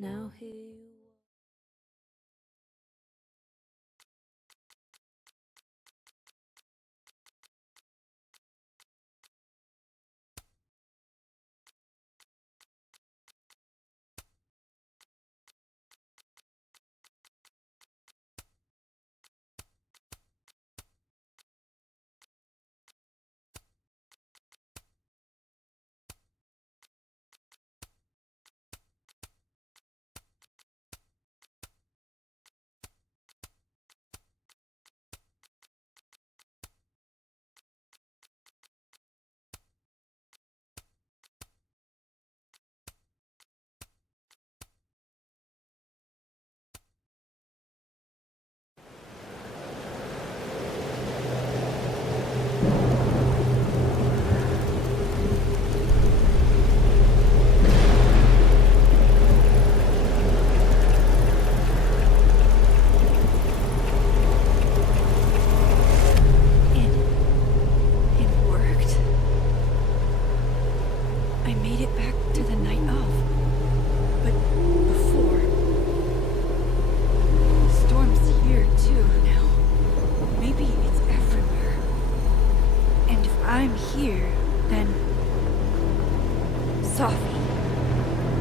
Now here you It worked. I made it back to the night of. But before. The storm's here too now. Maybe it's everywhere. And if I'm here, then Safi,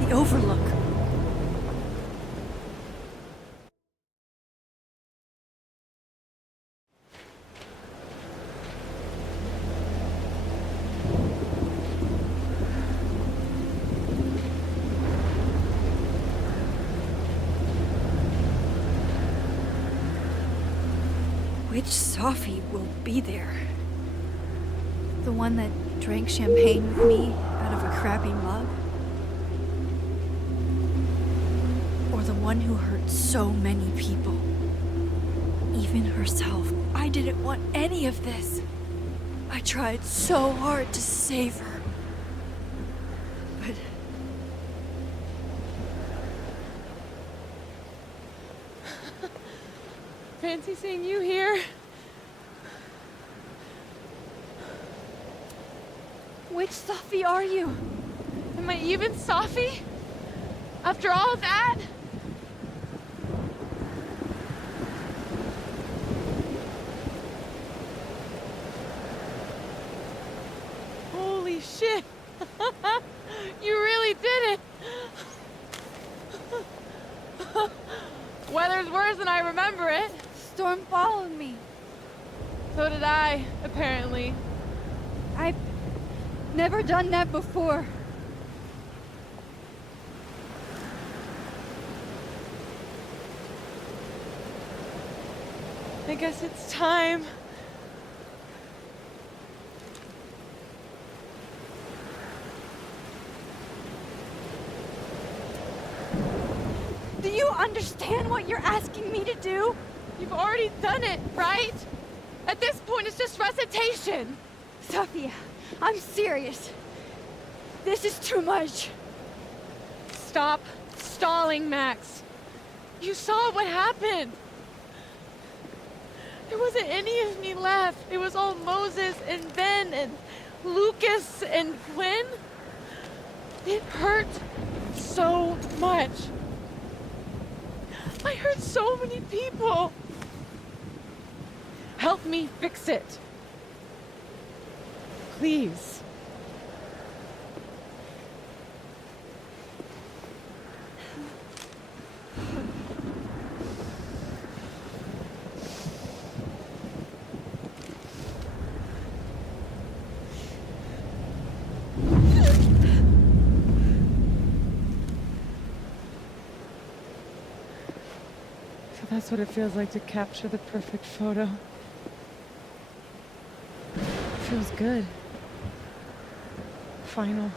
the Overlook. Which Safi will be there? The one that drank champagne with me out of a crappy mug? Or the one who hurt so many people? Even herself. I didn't want any of this. I tried so hard to save her. But... Fancy seeing you here. Which Safi are you? Am I even Safi? After all that? Holy shit! You really did it! Weather's worse than I remember it. Storm followed me. So did I, apparently. I've never done that before. I guess it's time. Do you understand what you're asking me to do? You've already done it, right? At this point, it's just recitation. Safi, I'm serious. This is too much. Stop stalling, Max. You saw what happened. There wasn't any of me left. It was all Moses and Ben and Lucas and Gwen. It hurt so much. I hurt so many people. Help me fix it. Please. So that's what it feels like to capture the perfect photo. It feels good. Final.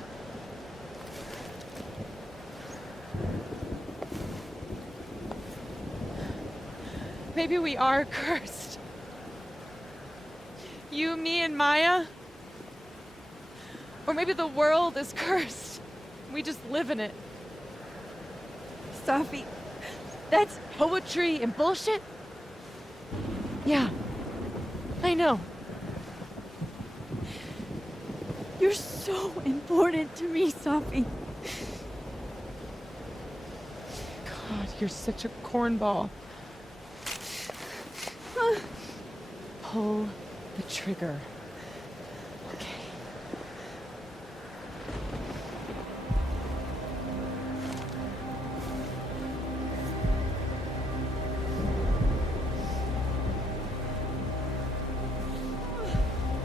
Maybe we are cursed. You, me, and Maya. Or maybe the world is cursed. We just live in it. Safi, that's... Poetry and bullshit? Yeah. I know. You're so important to me, Safi. God, you're such a cornball. Pull the trigger. Okay.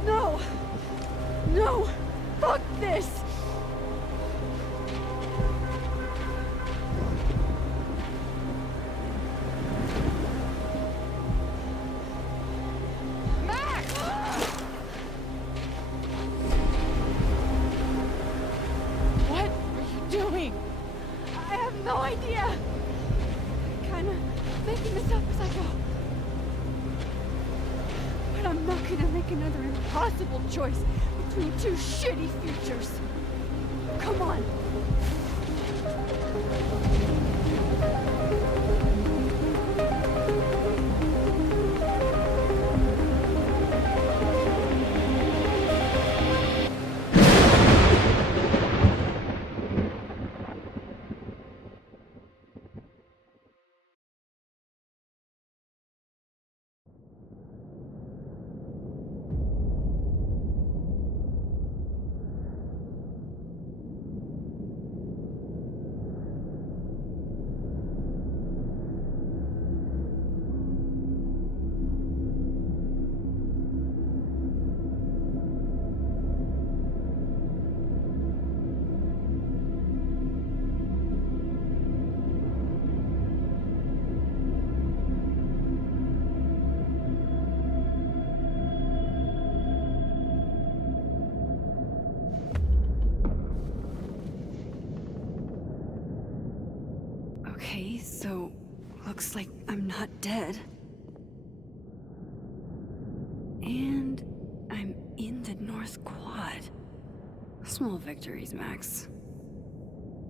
No! No! Fuck this! What are you doing? I have no idea! Kinda making this up as I go. But I'm not gonna make another impossible choice between two shitty futures. Come on! Okay, so looks like I'm not dead. And I'm in the North Quad. Small victories, Max.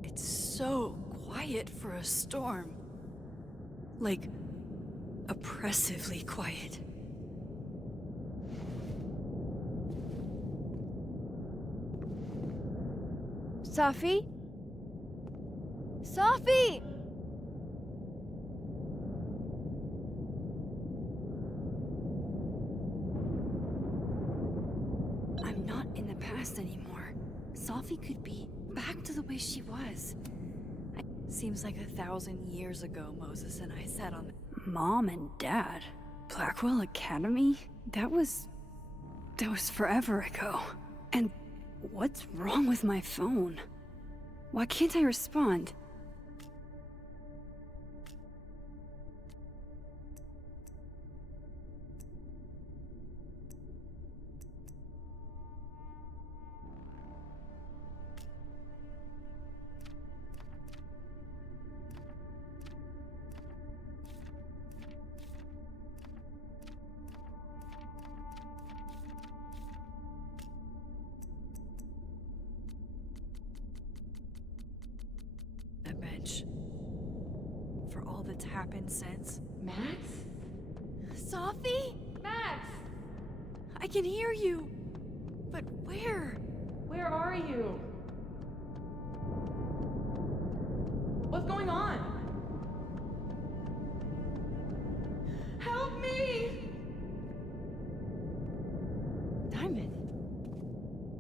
It's so quiet for a storm. Like, oppressively quiet. Safi? Safi! I'm not in the past anymore. Safi could be back to the way she was. Seems like 1,000 years ago Moses and I sat on Mom and Dad. Blackwell Academy? That was forever ago. And what's wrong with my phone? Why can't I respond? That bench. For all that's happened since. Max? Safi? Max! I can hear you. But where? Where are you? What's going on? Help me! Diamond.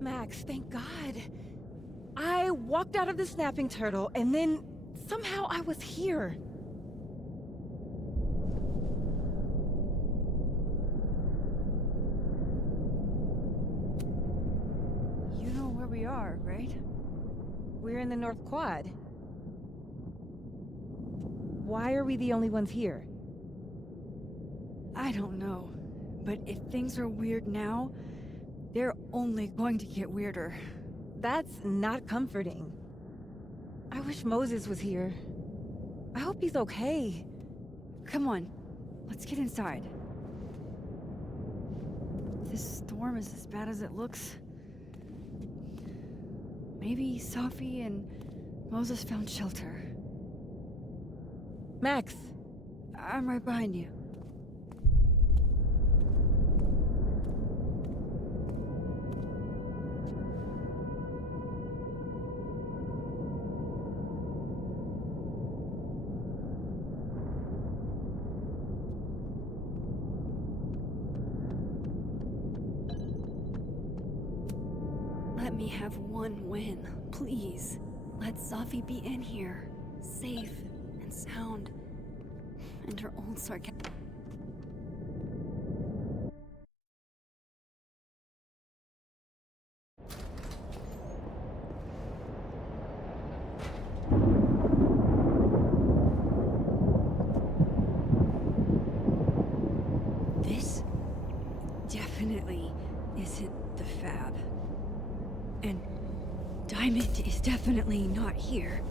Max, thank God. I walked out of the snapping turtle, and then somehow I was here. You know where we are, right? We're in the North Quad. Why are we the only ones here? I don't know. But if things are weird now, they're only going to get weirder. That's not comforting. I wish Moses was here. I hope he's okay. Come on, let's get inside. This storm is as bad as it looks. Maybe Safi and Moses found shelter. Max, I'm right behind you. me have one win, please. Let Safi be in here, safe and sound, and her old sarcasm. This definitely isn't the Fab. And Diamond is definitely not here.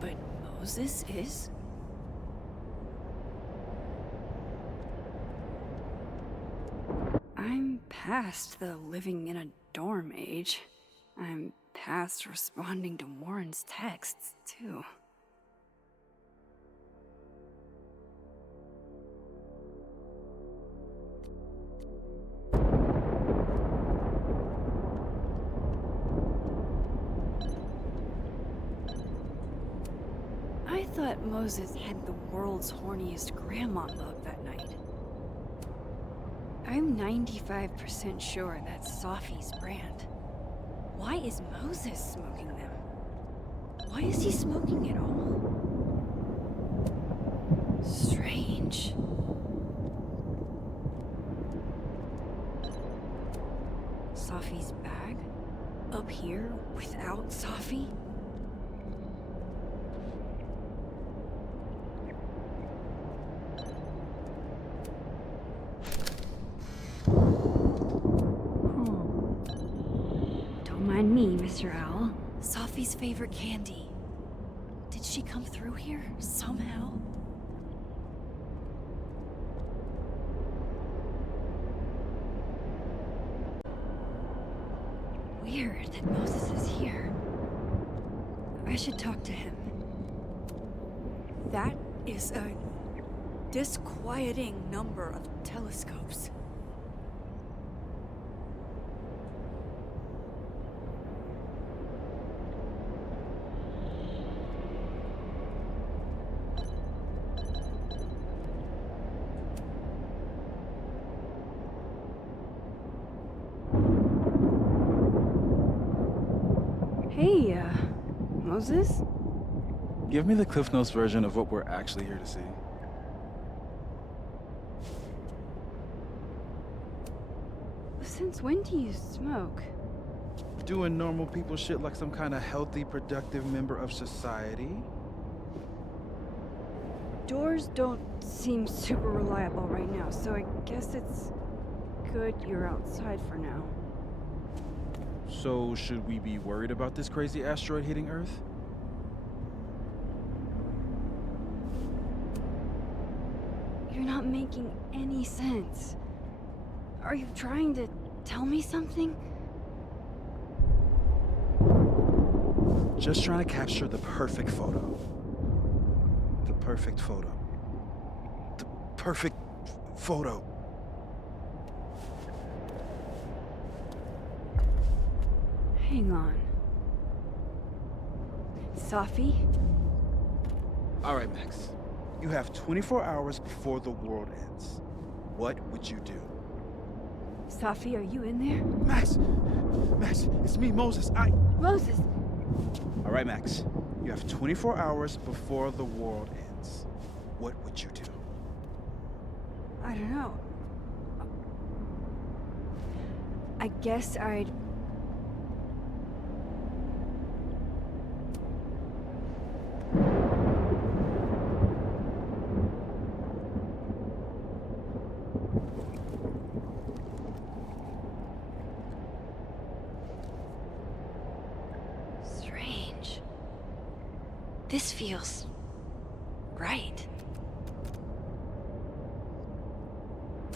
But Moses is? I'm past the living in a dorm age. I'm past responding to Warren's texts, too. I thought Moses had the world's horniest grandma love that night. I'm 95% sure that's Safi's brand. Why is Moses smoking them? Why is he smoking it all? Strange. Safi's bag? Up here without Safi? Me, Mr. Owl. Safi's favorite candy. Did she come through here somehow? Weird that Moses is here. I should talk to him. That is a disquieting number of telescopes. Hey, Moses? Give me the Cliff Notes version of what we're actually here to see. Since when do you smoke? Doing normal people shit like some kind of healthy, productive member of society? Doors don't seem super reliable right now, so I guess it's good you're outside for now. So, should we be worried about this crazy asteroid hitting Earth? You're not making any sense. Are you trying to tell me something? Just trying to capture the perfect photo. The perfect photo. The perfect photo. Hang on. Safi? All right, Max. You have 24 hours before the world ends. What would you do? Safi, are you in there? Max! Max, it's me, Moses. Moses! All right, Max. You have 24 hours before the world ends. What would you do? I don't know. I guess I'd... Strange. This feels... right.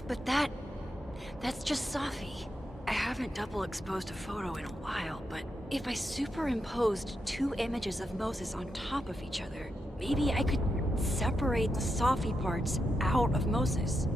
But that's just Safi. I haven't double exposed a photo in a while, but if I superimposed two images of Moses on top of each other, maybe I could separate the Safi parts out of Moses.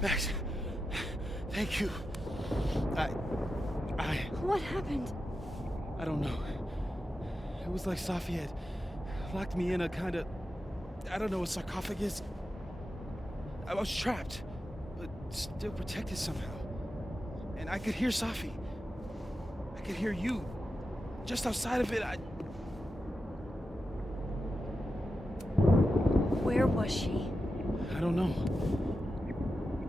Max, thank you. What happened? I don't know. It was like Safi had locked me in a kind of, I don't know, a sarcophagus. I was trapped, but still protected somehow. And I could hear Safi. I could hear you. Just outside of it, Where was she? I don't know.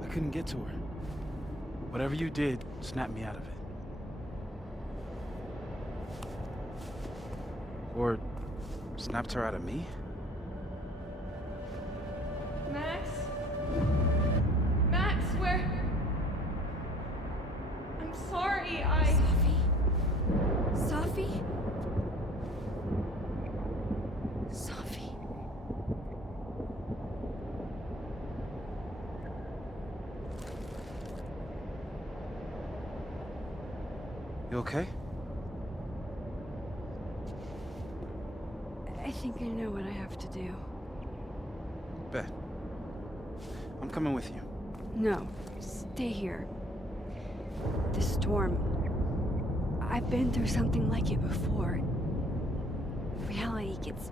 I couldn't get to her. Whatever you did, snap me out of it. Or snapped her out of me? Max? Max, where? I'm sorry, Safi? Safi? Safi? You okay? I think I know what I have to do. Bet. I'm coming with you. No, stay here. The storm. I've been through something like it before. Reality gets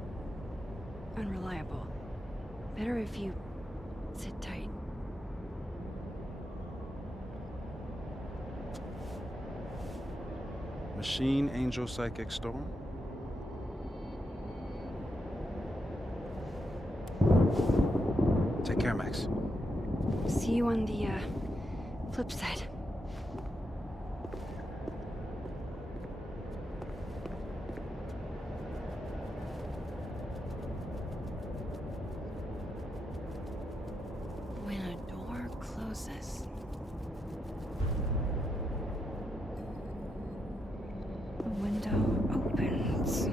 unreliable. Better if you sit tight. Machine, Angel, Psychic, Storm? Take care, Max. See you on the, flip side. When a door closes, the window opens.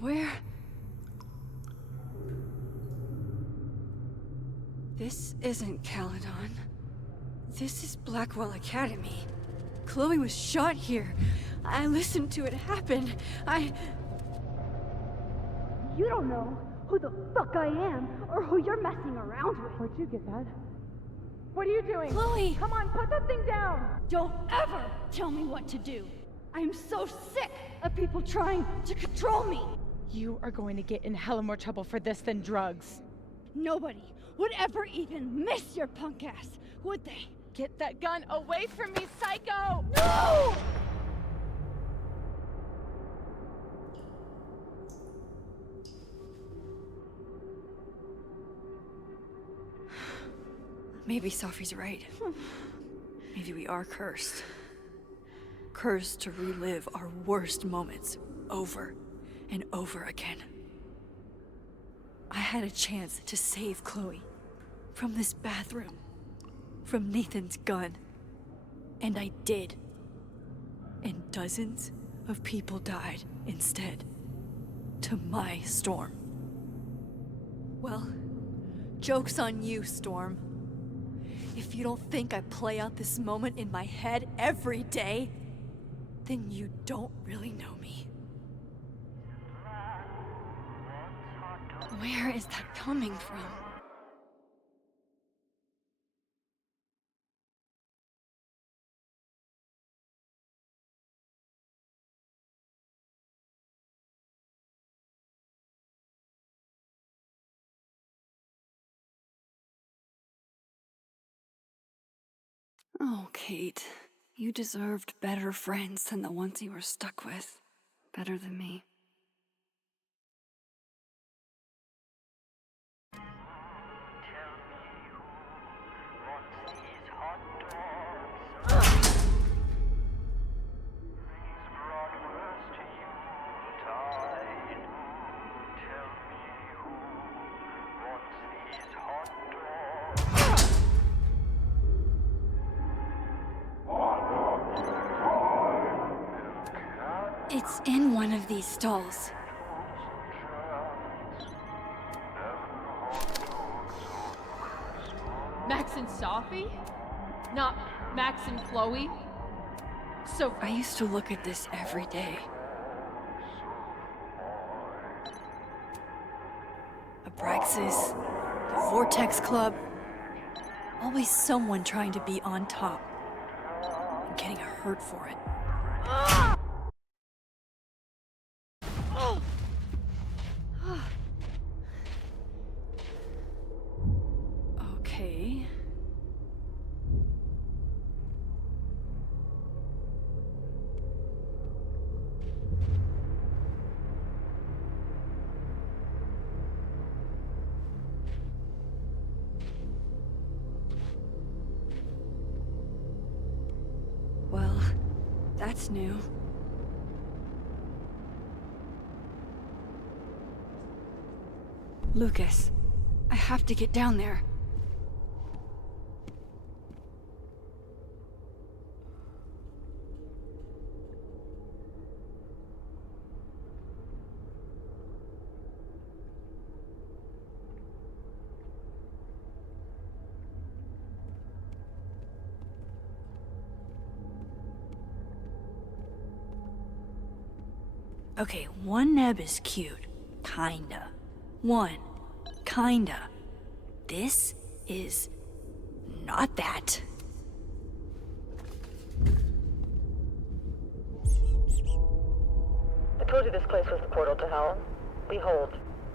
Where? This isn't Caledon. This is Blackwell Academy. Chloe was shot here. I listened to it happen. You don't know who the fuck I am or who you're messing around with. Where'd you get that? What are you doing? Chloe! Come on, put that thing down! Don't ever tell me what to do. I am so sick of people trying to control me. You are going to get in hella more trouble for this than drugs. Nobody would ever even miss your punk ass, would they? Get that gun away from me, psycho! No! Maybe Safi's right. Maybe we are cursed. Cursed to relive our worst moments over and over again. I had a chance to save Chloe from this bathroom, from Nathan's gun, and I did. And dozens of people died instead, to my Storm. Well, joke's on you, Storm. If you don't think I play out this moment in my head every day, then you don't really know me. Where is that coming from? Oh, Kate. You deserved better friends than the ones you were stuck with. Better than me. It's in one of these stalls. Max and Safi? Not Max and Chloe? So I used to look at this every day. Abraxas, the Vortex Club. Always someone trying to be on top and getting hurt for it. Okay. Well, that's new. Lucas, I have to get down there. Okay, one neb is cute. Kinda. One. Kinda. This is not that. I told you this place was the portal to hell. Behold,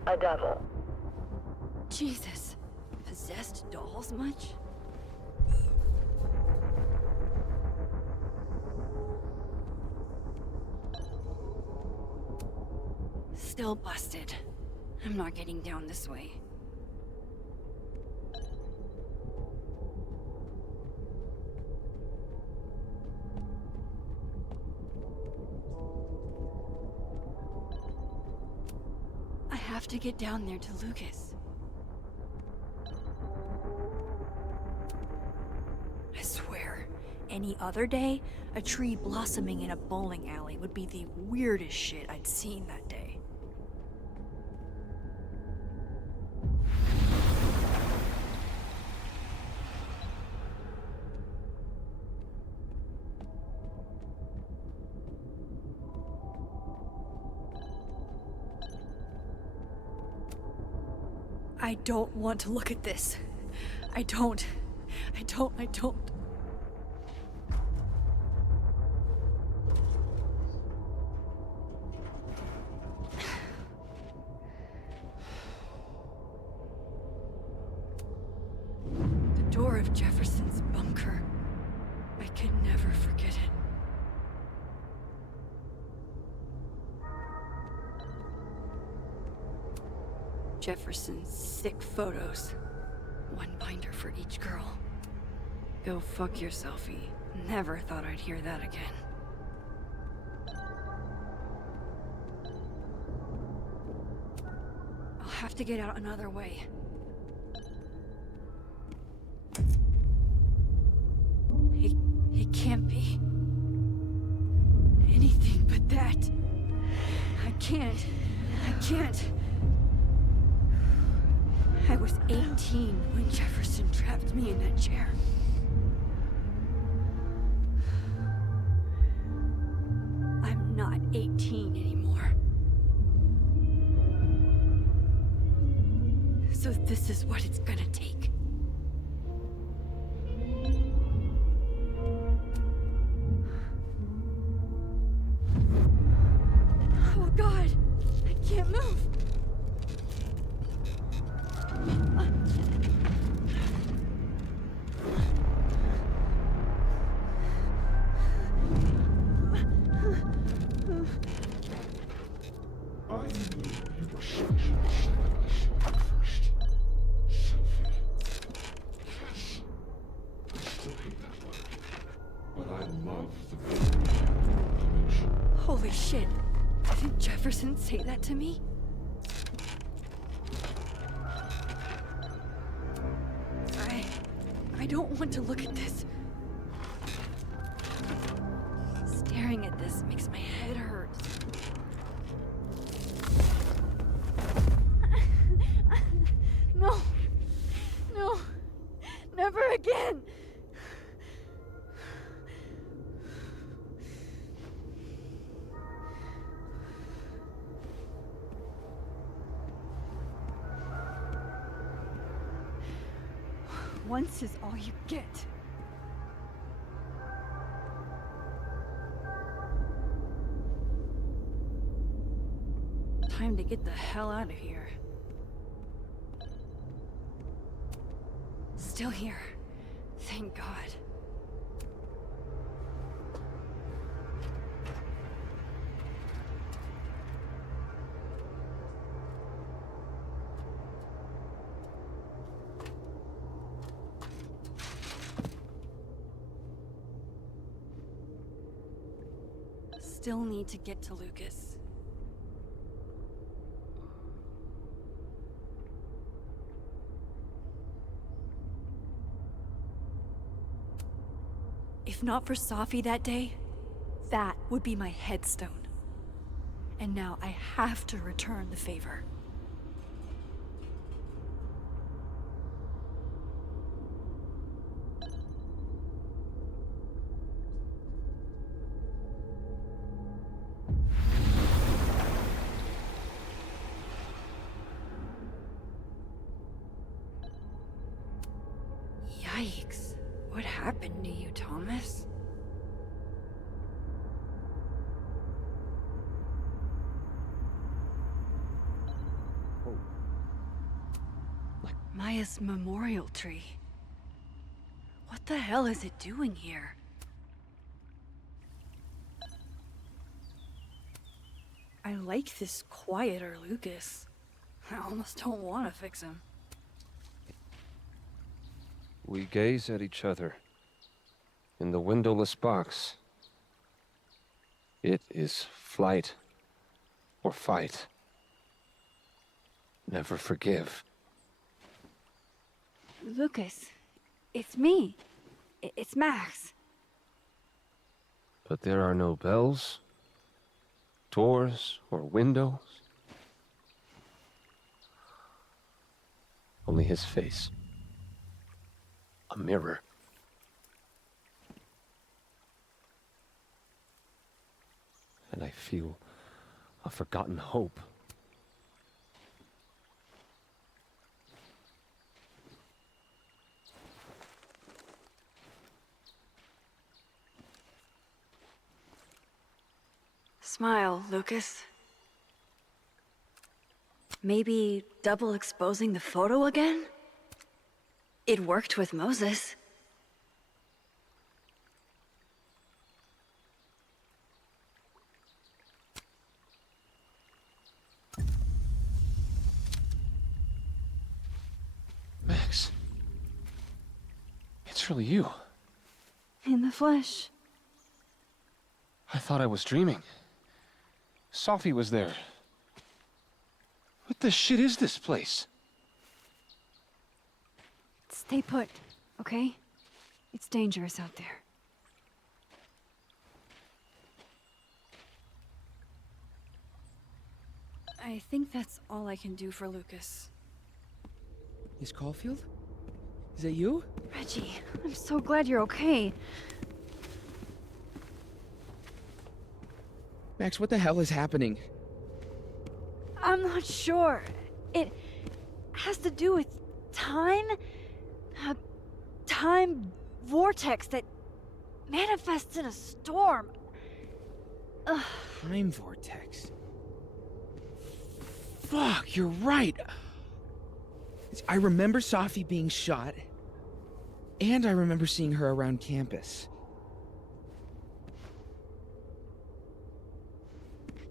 a devil. Jesus. Possessed dolls much? Still busted. I'm not getting down this way. I have to get down there to Lucas. I swear, any other day, a tree blossoming in a bowling alley would be the weirdest shit I'd seen that day. I don't want to look at this. I don't. The door of Jefferson's bunker. I can never forget it. Jefferson's sick photos. One binder for each girl. Go fuck yourself, E. Never thought I'd hear that again. I'll have to get out another way. It can't be anything but that. I can't. I was 18 when Jefferson trapped me in that chair. I'm not 18 anymore. So this is what it's gonna take. Oh God, I can't move. Holy shit. Didn't Jefferson say that to me? I don't want to look at this. Staring at this makes my head hurt. No. No. Never again. Once is all you get. Time to get the hell out of here. Still here. Thank God. Still need to get to Lucas. If not for Safi that day, that would be my headstone. And now I have to return the favor. Yikes. What happened to you, Thomas? Oh. Maya's memorial tree. What the hell is it doing here? I like this quieter Lucas. I almost don't want to fix him. We gaze at each other in the windowless box. It is flight or fight. Never forgive. Lucas, it's me. It's Max. But there are no bells, doors, or windows. Only his face. A mirror. And I feel a forgotten hope. Smile, Lucas. Maybe double exposing the photo again? It worked with Moses. Max. It's really you. In the flesh. I thought I was dreaming. Safi was there. What the shit is this place? Stay put, okay? It's dangerous out there. I think that's all I can do for Lucas. Miss Caulfield? Is that you? Reggie, I'm so glad you're okay. Max, what the hell is happening? I'm not sure. It has to do with time? A time vortex that manifests in a storm. Ugh. Time vortex. Fuck, you're right. I remember Safi being shot, and I remember seeing her around campus.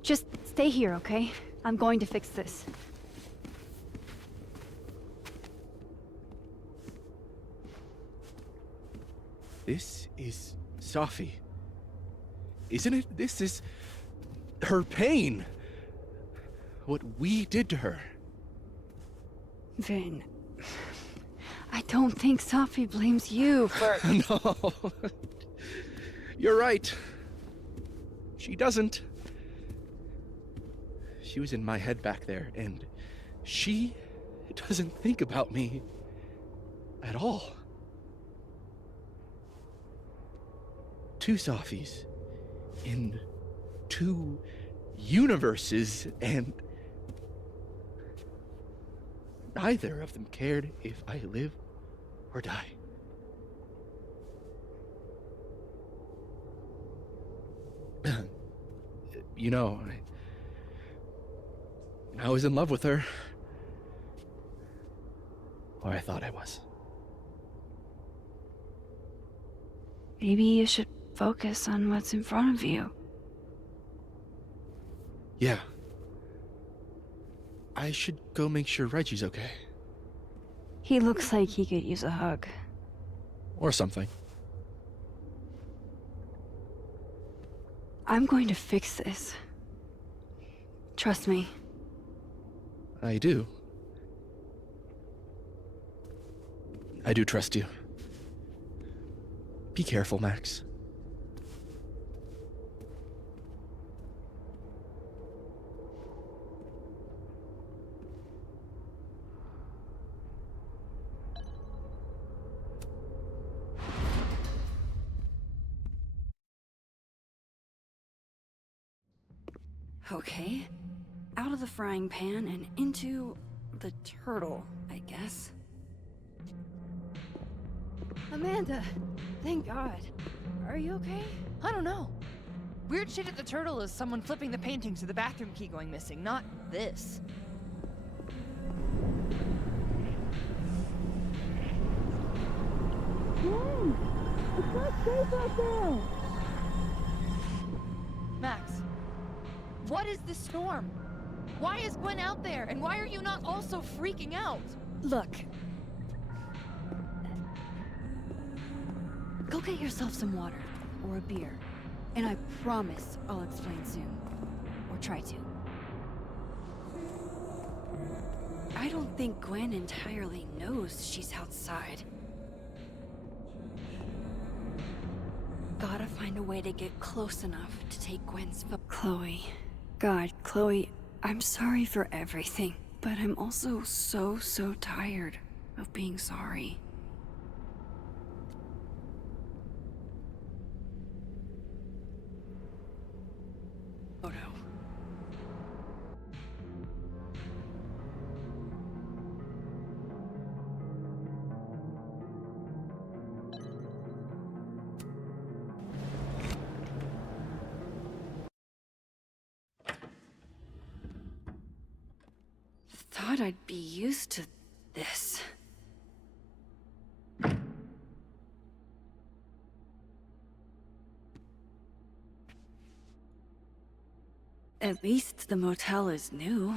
Just stay here, okay? I'm going to fix this. This is Safi. Isn't it? This is her pain. What we did to her. Vin, I don't think Safi blames you for... No. You're right. She doesn't. She was in my head back there, and she doesn't think about me at all. Two Safis in two universes, and neither of them cared if I live or die. You know, I was in love with her. Or I thought I was. Maybe you should focus on what's in front of you. Yeah. I should go make sure Reggie's okay. He looks like he could use a hug. Or something. I'm going to fix this. Trust me. I do. I do trust you. Be careful, Max. Okay. Out of the frying pan and into the turtle, I guess. Amanda, thank God. Are you okay? I don't know. Weird shit at the turtle is someone flipping the painting to the bathroom key going missing, not this. It's not safe out there! Max, what is this storm? Why is Gwen out there, and why are you not also freaking out? Look. Go get yourself some water, or a beer. And I promise I'll explain soon. Or try to. I don't think Gwen entirely knows she's outside. Gotta find a way to get close enough to take Gwen's Chloe. God, Chloe, I'm sorry for everything, but I'm also so tired of being sorry. Photo. Thought I'd be used to this. At least the motel is new.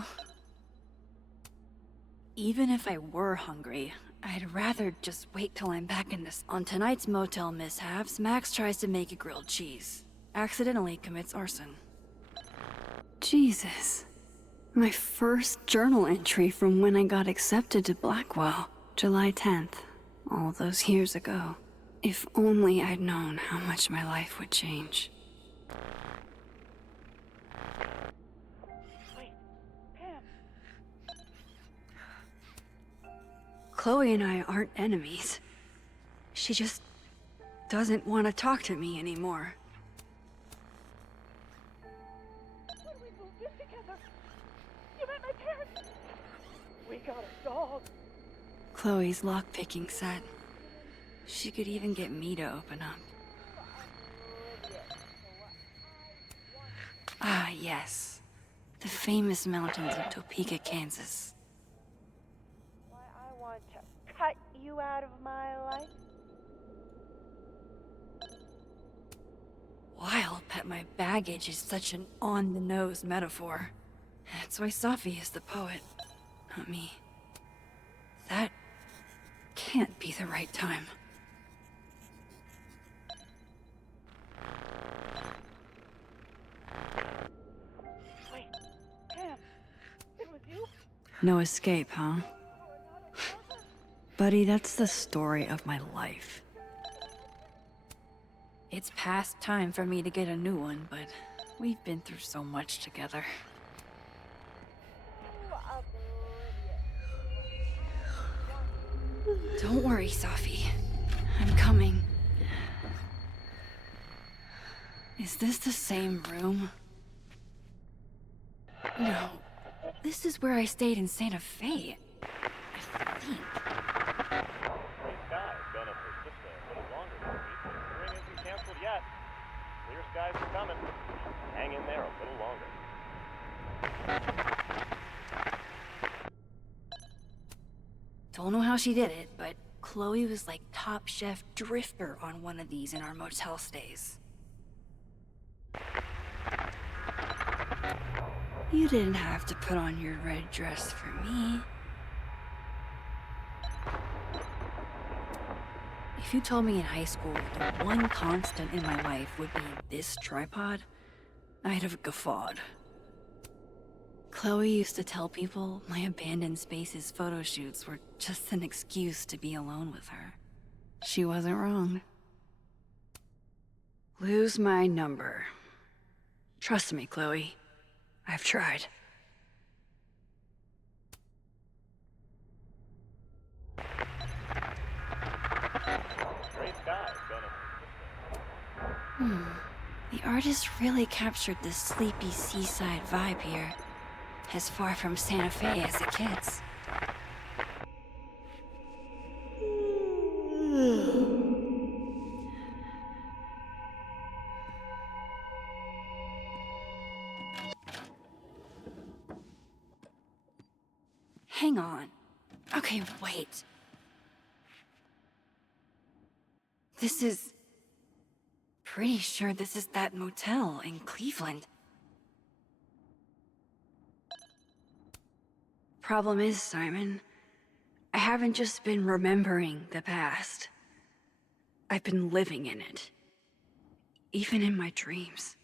Even if I were hungry, I'd rather just wait till I'm back in this. On tonight's motel mishaps, Max tries to make a grilled cheese. Accidentally commits arson. Jesus. My first journal entry from when I got accepted to Blackwell. July 10th. All those years ago. If only I'd known how much my life would change. Chloe and I aren't enemies. She just doesn't want to talk to me anymore. When we moved in together, you met my parents. We got a dog. Chloe's lockpicking set. She could even get me to open up. Ah, yes. The famous mountains of Topeka, Kansas. Why I want to cut you out of my life? Wild that my baggage is such an on-the-nose metaphor. That's why Safi is the poet, not me. That can't be the right time. Wait, Pam, it was you? No escape, huh? Buddy, that's the story of my life. It's past time for me to get a new one, but we've been through so much together. Don't worry, Safi. I'm coming. Is this the same room? No. This is where I stayed in Santa Fe. I think. guys are coming. Hang in there a little longer. Don't know how she did it, but Chloe was like top chef drifter on one of these in our motel stays. You didn't have to put on your red dress for me. If you told me in high school the one constant in my life would be this tripod, I'd have guffawed. Chloe used to tell people my abandoned spaces photo shoots were just an excuse to be alone with her. She wasn't wrong. Lose my number. Trust me, Chloe. I've tried. Great skies, Dennis. The artist really captured this sleepy seaside vibe here. As far from Santa Fe as it gets. Hang on. Okay, wait. This is... Pretty sure this is that motel in Cleveland. Problem is, Simon, I haven't just been remembering the past. I've been living in it. Even in my dreams.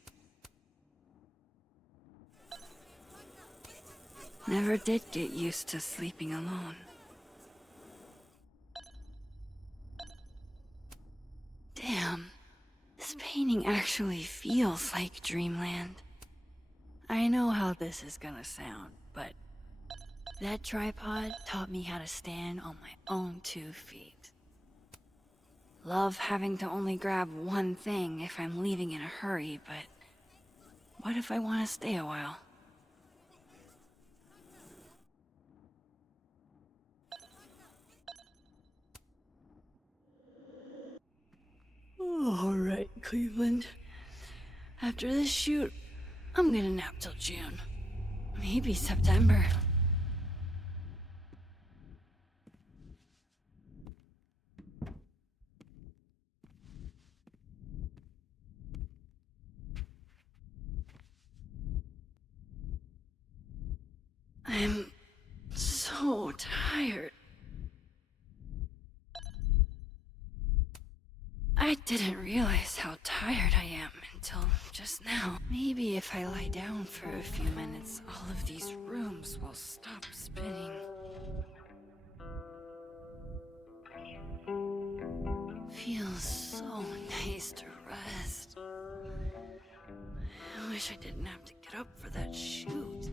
Never did get used to sleeping alone. Damn, this painting actually feels like dreamland. I know how this is gonna sound, but that tripod taught me how to stand on my own 2 feet. Love having to only grab one thing if I'm leaving in a hurry, but what if I want to stay a while? All right, Cleveland. After this shoot, I'm gonna nap till June. Maybe September. I'm so tired. I didn't realize how tired I am until just now. Maybe if I lie down for a few minutes, all of these rooms will stop spinning. Feels so nice to rest. I wish I didn't have to get up for that shoot.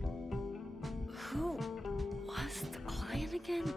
Who was the client again?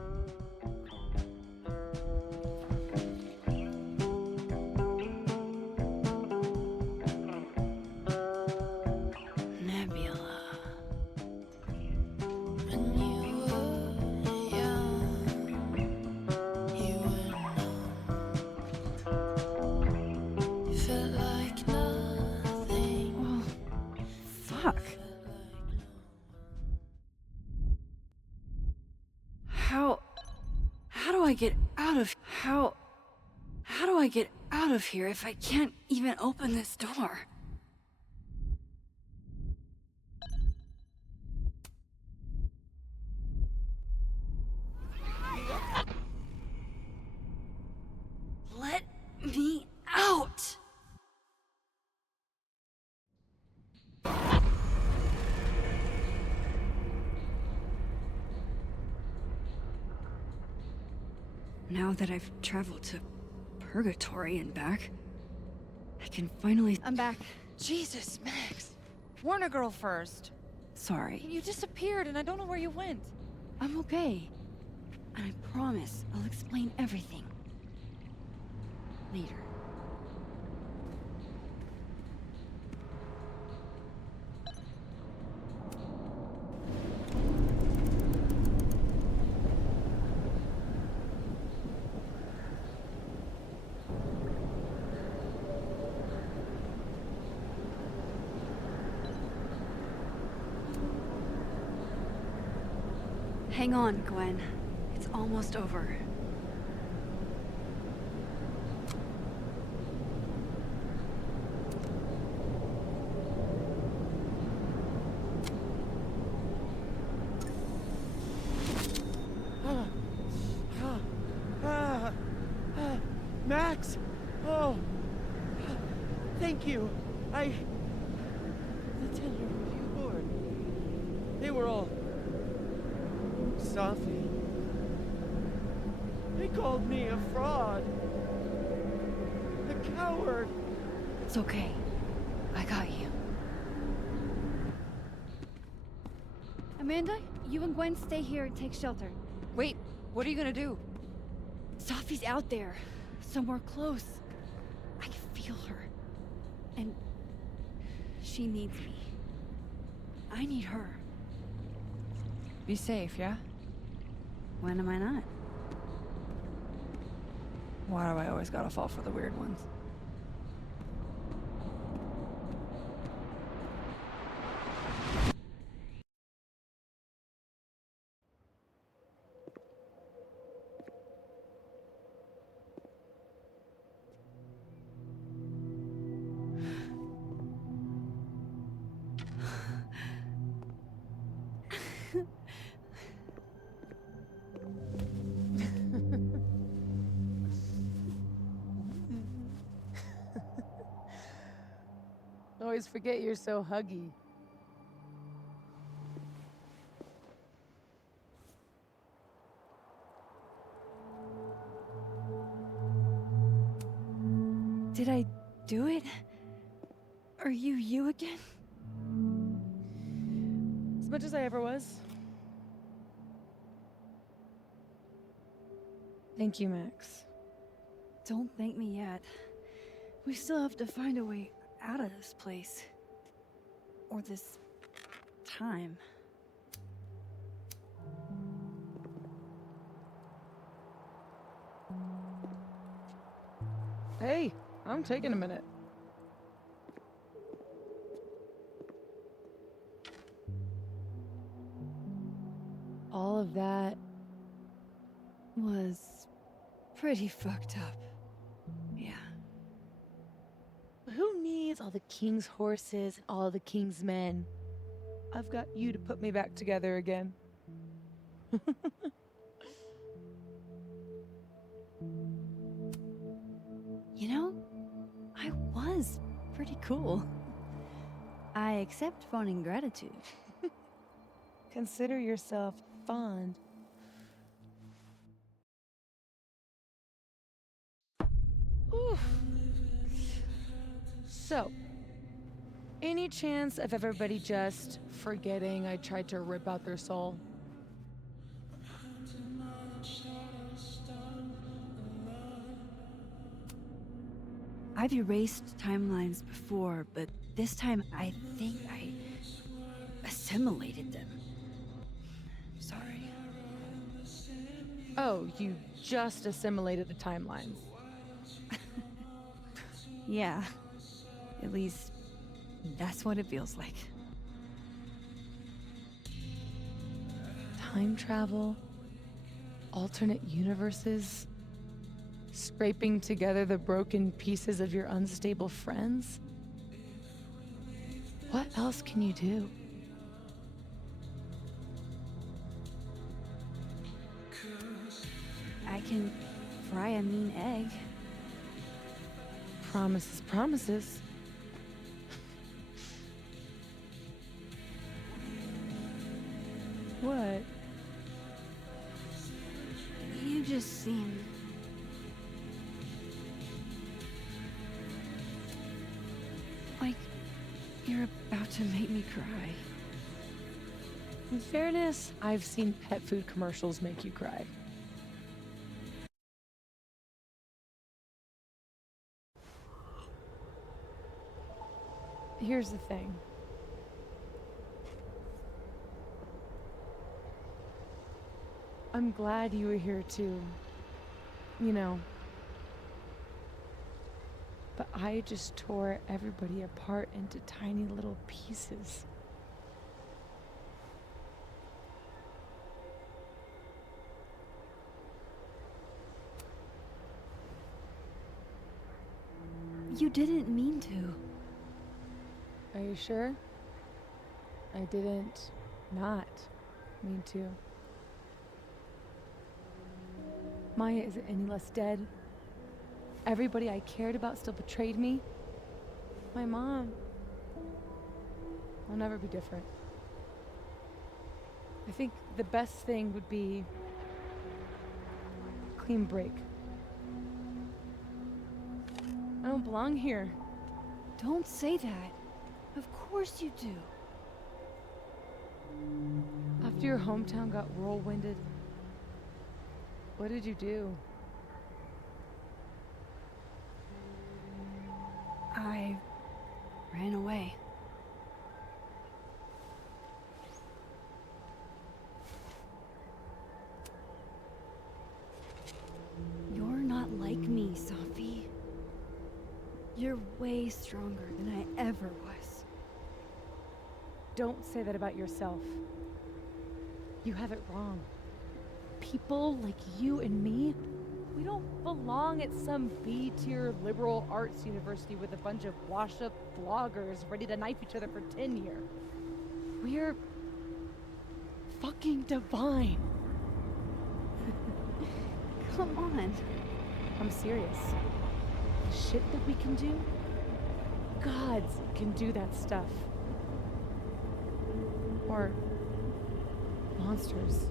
How do I get out of here if I can't even open this door? Let me out! Now that I've traveled to Purgatory and back, I can finally... I'm back. Jesus, Max. Warn a girl first. Sorry. You disappeared and I don't know where you went. I'm okay. And I promise I'll explain everything. Later. Hang on, Gwen. It's almost over. Max! Oh! Thank you. The 10 review board. They were all... Safi. They called me a fraud. A coward. It's okay. I got you. Amanda, you and Gwen stay here and take shelter. Wait, what are you gonna do? Safi's out there. Somewhere close. I can feel her. And she needs me. I need her. Be safe, yeah? When am I not? Why do I always gotta fall for the weird ones? Always forget you're so huggy. Did I do it? Are you again? As much as I ever was. Thank you, Max. Don't thank me yet. We still have to find a way out of this place. Or this time. Hey, I'm taking a minute. All of that Was pretty fucked up. Yeah. Who needs all the king's horses and all the king's men? I've got you to put me back together again. You know, I was pretty cool. I accept fawning gratitude. Consider yourself fond. Oof. So, any chance of everybody just forgetting I tried to rip out their soul? I've erased timelines before, but this time I think I assimilated them. Sorry. Oh, you just assimilated the timelines. Yeah. At least, that's what it feels like. Time travel, alternate universes, scraping together the broken pieces of your unstable friends. What else can you do? I can fry a mean egg. Promises, promises. What? You just seem... like you're about to make me cry. In fairness, I've seen pet food commercials make you cry. Here's the thing. I'm glad you were here too. You know. But I just tore everybody apart into tiny little pieces. You didn't mean to. Are you sure? I didn't not mean to. Maya isn't any less dead. Everybody I cared about still betrayed me. My mom. I'll never be different. I think the best thing would be a clean break. I don't belong here. Don't say that. Of course you do. After your hometown got whirlwinded, what did you do? I ran away. You're not like me, Safi. You're way stronger than I ever was. Don't say that about yourself. You have it wrong. People like you and me, we don't belong at some B-tier liberal arts university with a bunch of washed-up bloggers ready to knife each other for tenure. We're fucking divine. Come on. I'm serious. The shit that we can do, gods can do that stuff. Or monsters.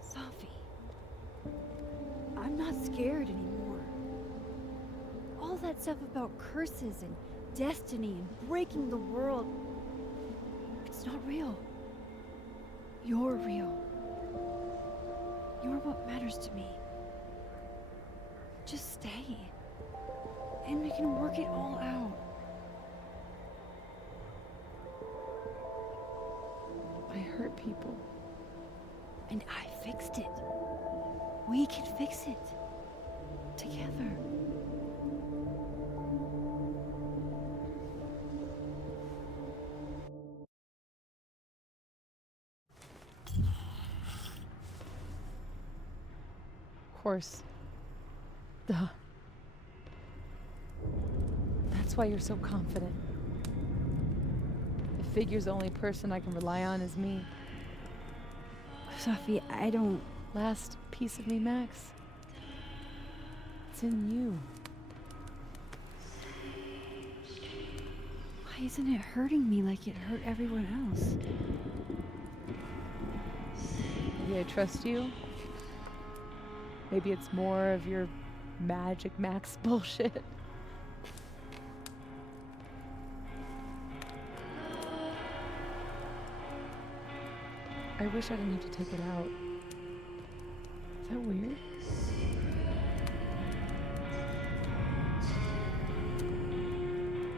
Safi, I'm not scared anymore. All that stuff about curses and destiny and breaking the world, it's not real. You're real. You're what matters to me. Just stay, and we can work it all out. I hurt people. And I fixed it. We can fix it. Together. Of course. Duh. That's why you're so confident. It figures the only person I can rely on is me. Safi, I don't... Last piece of me, Max. It's in you. Why isn't it hurting me like it hurt everyone else? Maybe I trust you. Maybe it's more of your Magic Max bullshit. I wish I didn't have to take it out. Is that weird?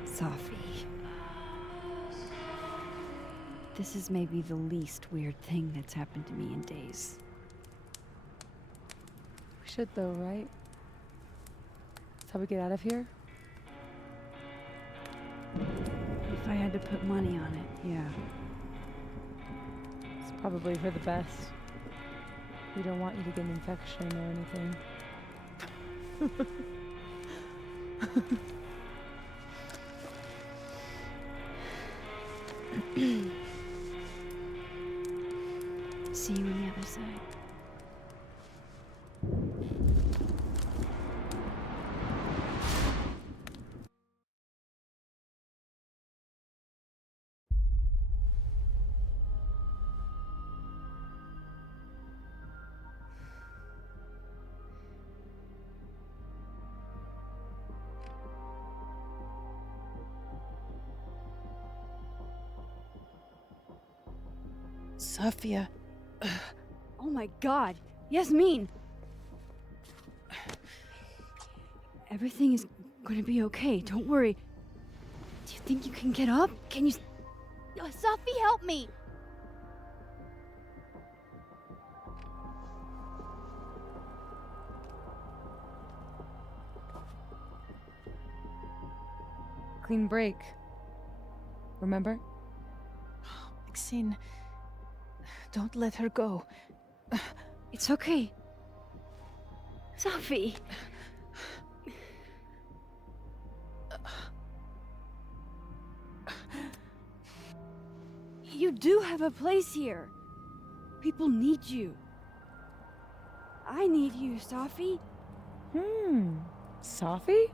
Safi. This is maybe the least weird thing that's happened to me in days. We should though, right? That's how we get out of here? If I had to put money on it, yeah. It's probably for the best. We don't want you to get an infection or anything. See you on the other side. Safia. Oh my god! Yasmin! Everything is gonna be okay, don't worry. Do you think you can get up? Can you... Safi, help me! Clean break. Remember? Maxine, Don't let her go. It's okay. Safi. You do have a place here. People need you. I need you, Safi. Safi?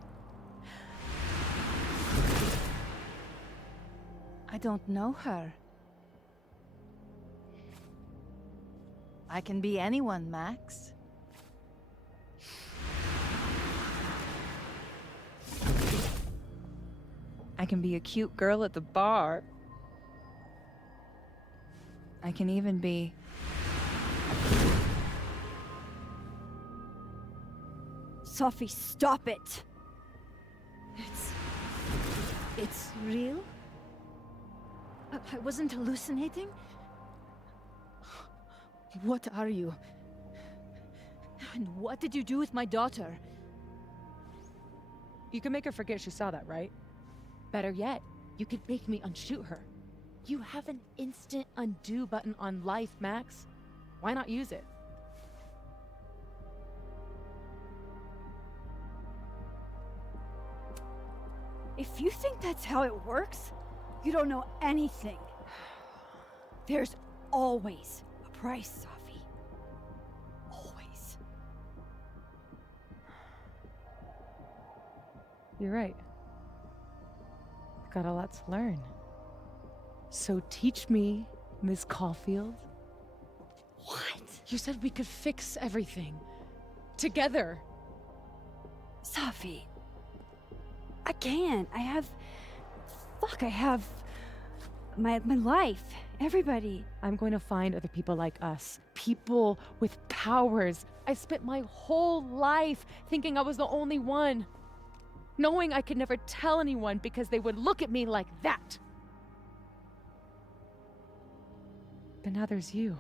I don't know her. I can be anyone, Max. I can be a cute girl at the bar. I can even be... Safi, stop it. It's real? I wasn't hallucinating? What are you? And what did you do with my daughter? You can make her forget she saw that, right? Better yet, you could make me unshoot her. You have an instant undo button on life, Max. Why not use it? If you think that's how it works, you don't know anything. There's always a price, Safi. Always. You're right. I've got a lot to learn. So teach me, Miss Caulfield. What? You said we could fix everything. Together. Safi. I can't. I have my life. Everybody. I'm going to find other people like us. People with powers. I spent my whole life thinking I was the only one. Knowing I could never tell anyone because they would look at me like that. But now there's you.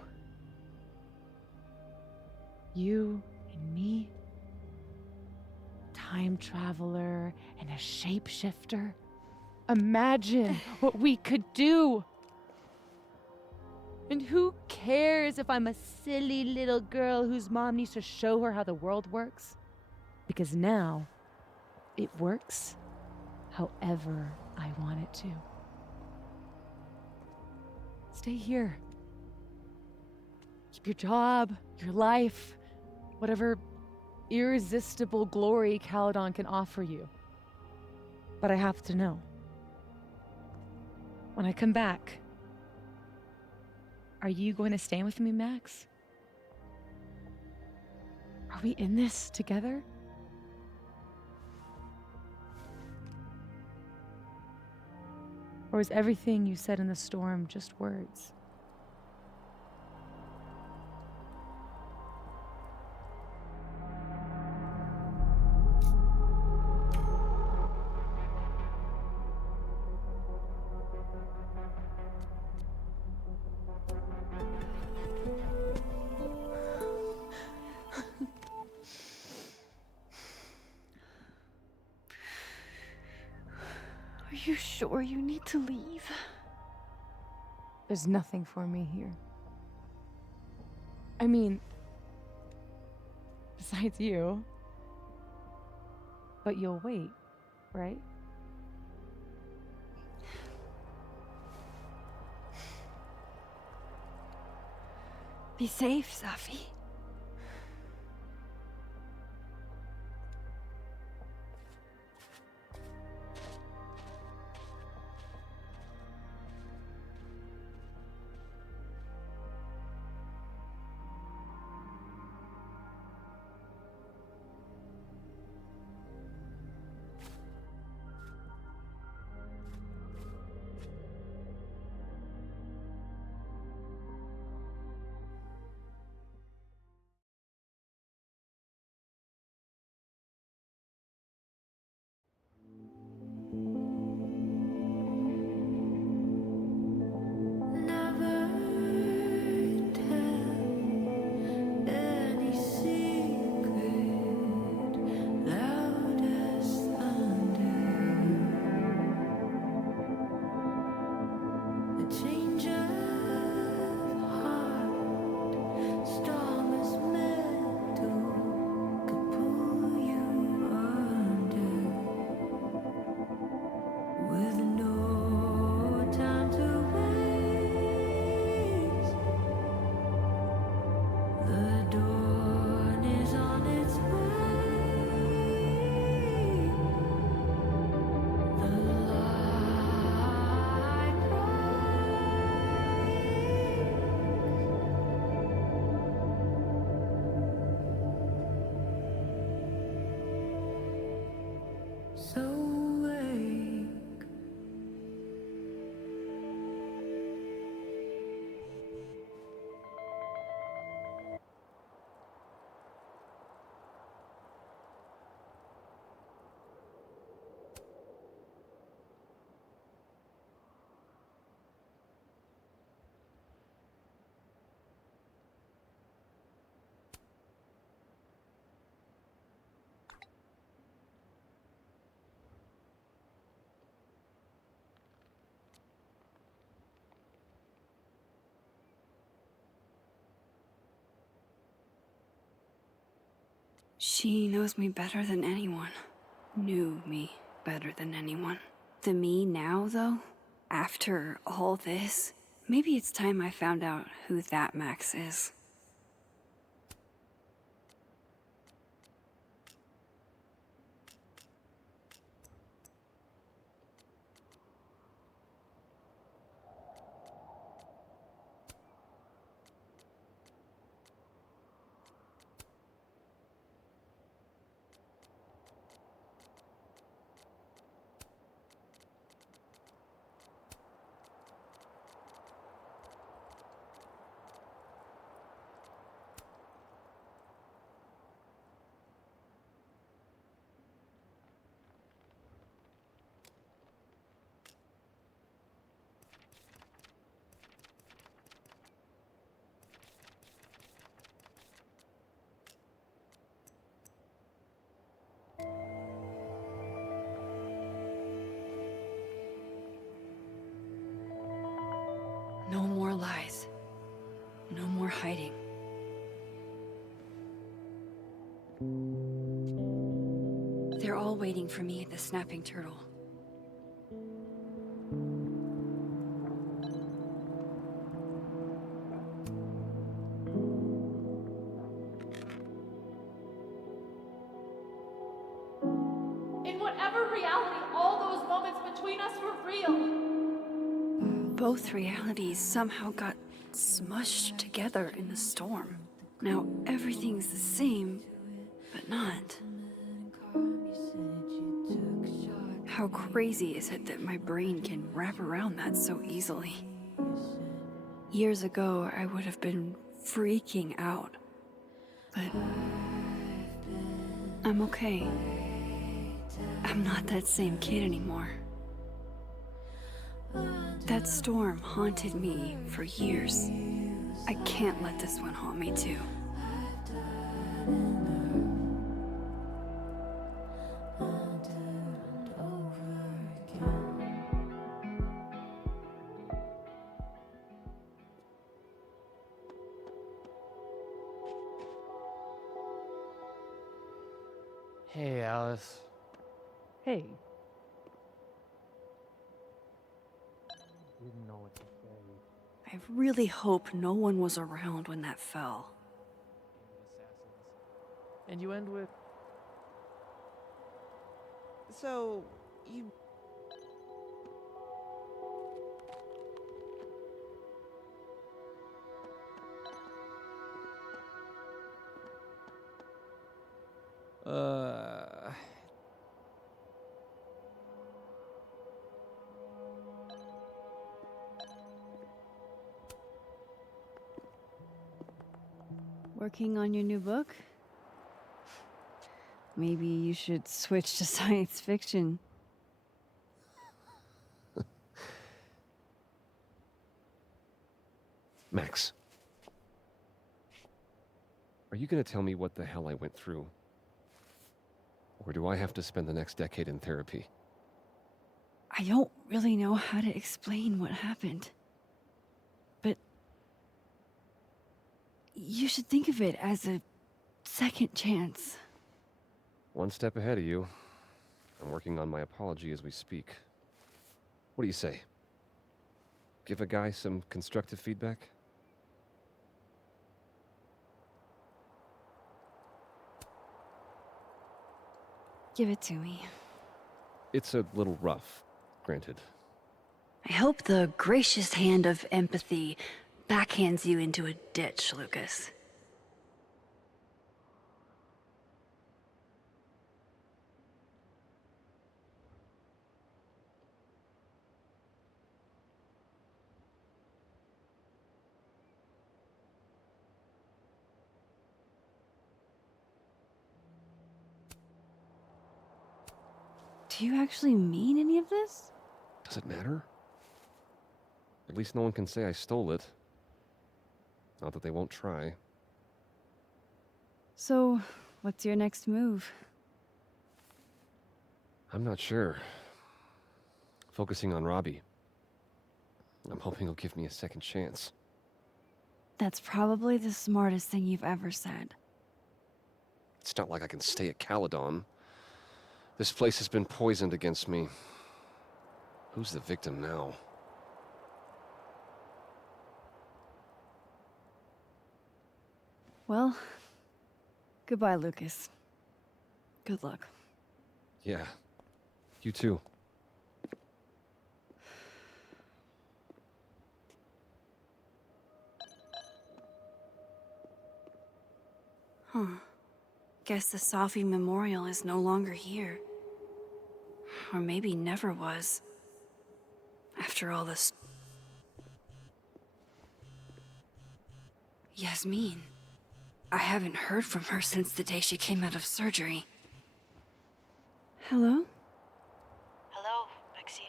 You and me. Time traveler and a shapeshifter. Imagine what we could do. And who cares if I'm a silly little girl whose mom needs to show her how the world works? Because now, it works however I want it to. Stay here. Keep your job, your life, whatever irresistible glory Caledon can offer you. But I have to know. When I come back, are you going to stay with me, Max? Are we in this together? Or is everything you said in the storm just words? Are you sure you need to leave? There's nothing for me here. I mean, besides you. But you'll wait, right? Be safe, Safi. Change of heart. She knows me better than anyone. Knew me better than anyone. The me now, though, after all this, maybe it's time I found out who that Max is. No more lies. No more hiding. They're all waiting for me at the Snapping Turtle. In whatever reality all those moments between us were real. Both realities somehow got smushed together in the storm. Now everything's the same, but not. How crazy is it that my brain can wrap around that so easily? Years ago, I would have been freaking out. But I'm okay. I'm not that same kid anymore. That storm haunted me for years. I can't let this one haunt me too. Hey, Alice. Hey, Didn't know what to say. I really hope no one was around when that fell. And you end with... So, you... Working on your new book? Maybe you should switch to science fiction. Max. Are you gonna tell me what the hell I went through? Or do I have to spend the next decade in therapy? I don't really know how to explain what happened. But you should think of it as a second chance. One step ahead of you. I'm working on my apology as we speak. What do you say? Give a guy some constructive feedback? Give it to me. It's a little rough, granted. I hope the gracious hand of empathy backhands you into a ditch, Lucas. Do you actually mean any of this? Does it matter? At least no one can say I stole it. Not that they won't try. So, what's your next move? I'm not sure. Focusing on Robbie. I'm hoping he'll give me a second chance. That's probably the smartest thing you've ever said. It's not like I can stay at Caledon. This place has been poisoned against me. Who's the victim now? Well, goodbye, Lucas. Good luck. Yeah, you too. Huh. Guess the Safi memorial is no longer here. Or maybe never was. After all this... Yasmin. I haven't heard from her since the day she came out of surgery. Hello? Hello, Maxine.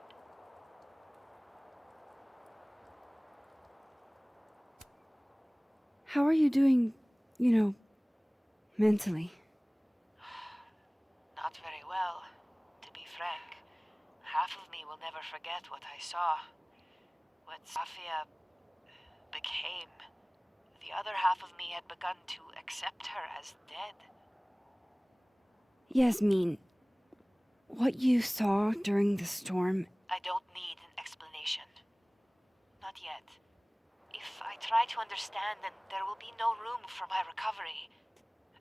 How are you doing, mentally? Not very well, to be frank. Half of me will never forget what I saw. What Safia became. The other half of me had begun to accept her as dead. Yasmin, what you saw during the storm... I don't need an explanation. Not yet. If I try to understand, then there will be no room for my recovery.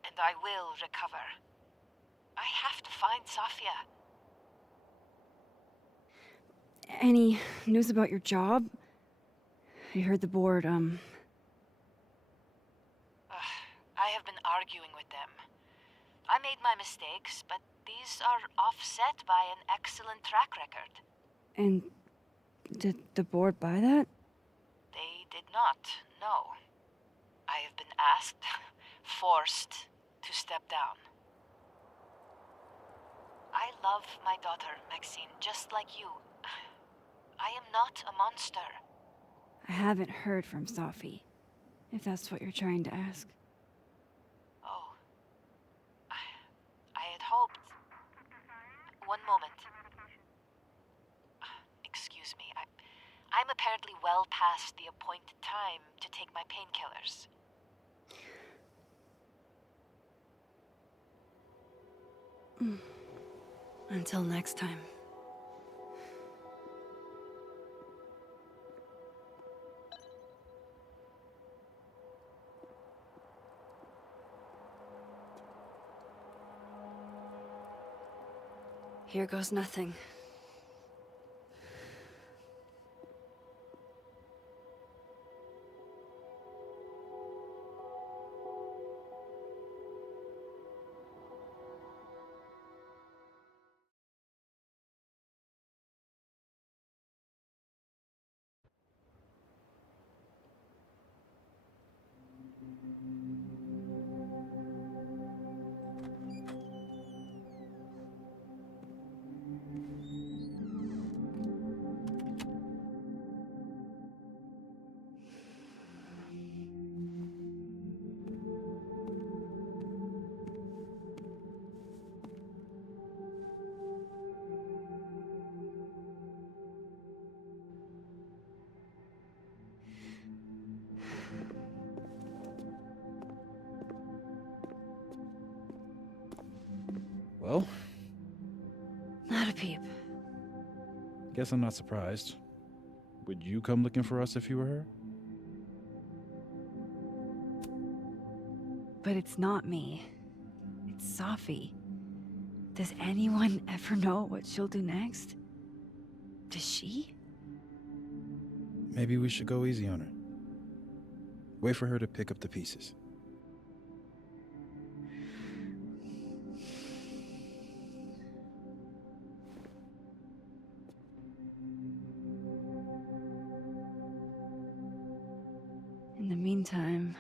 And I will recover. I have to find Safia. Any news about your job? I heard the board, I have been arguing with them. I made my mistakes, but these are offset by an excellent track record. And did the board buy that? They did not, no. I have been asked, forced to step down. I love my daughter, Maxine, just like you. I am not a monster. I haven't heard from Safi, if that's what you're trying to ask. Oh. I had hoped... One moment. Excuse me, I'm apparently well past the appointed time to take my painkillers. Until next time. Here goes nothing. Well? Not a peep. Guess I'm not surprised. Would you come looking for us if you were her? But it's not me. It's Safi. Does anyone ever know what she'll do next? Does she? Maybe we should go easy on her. Wait for her to pick up the pieces. In the meantime...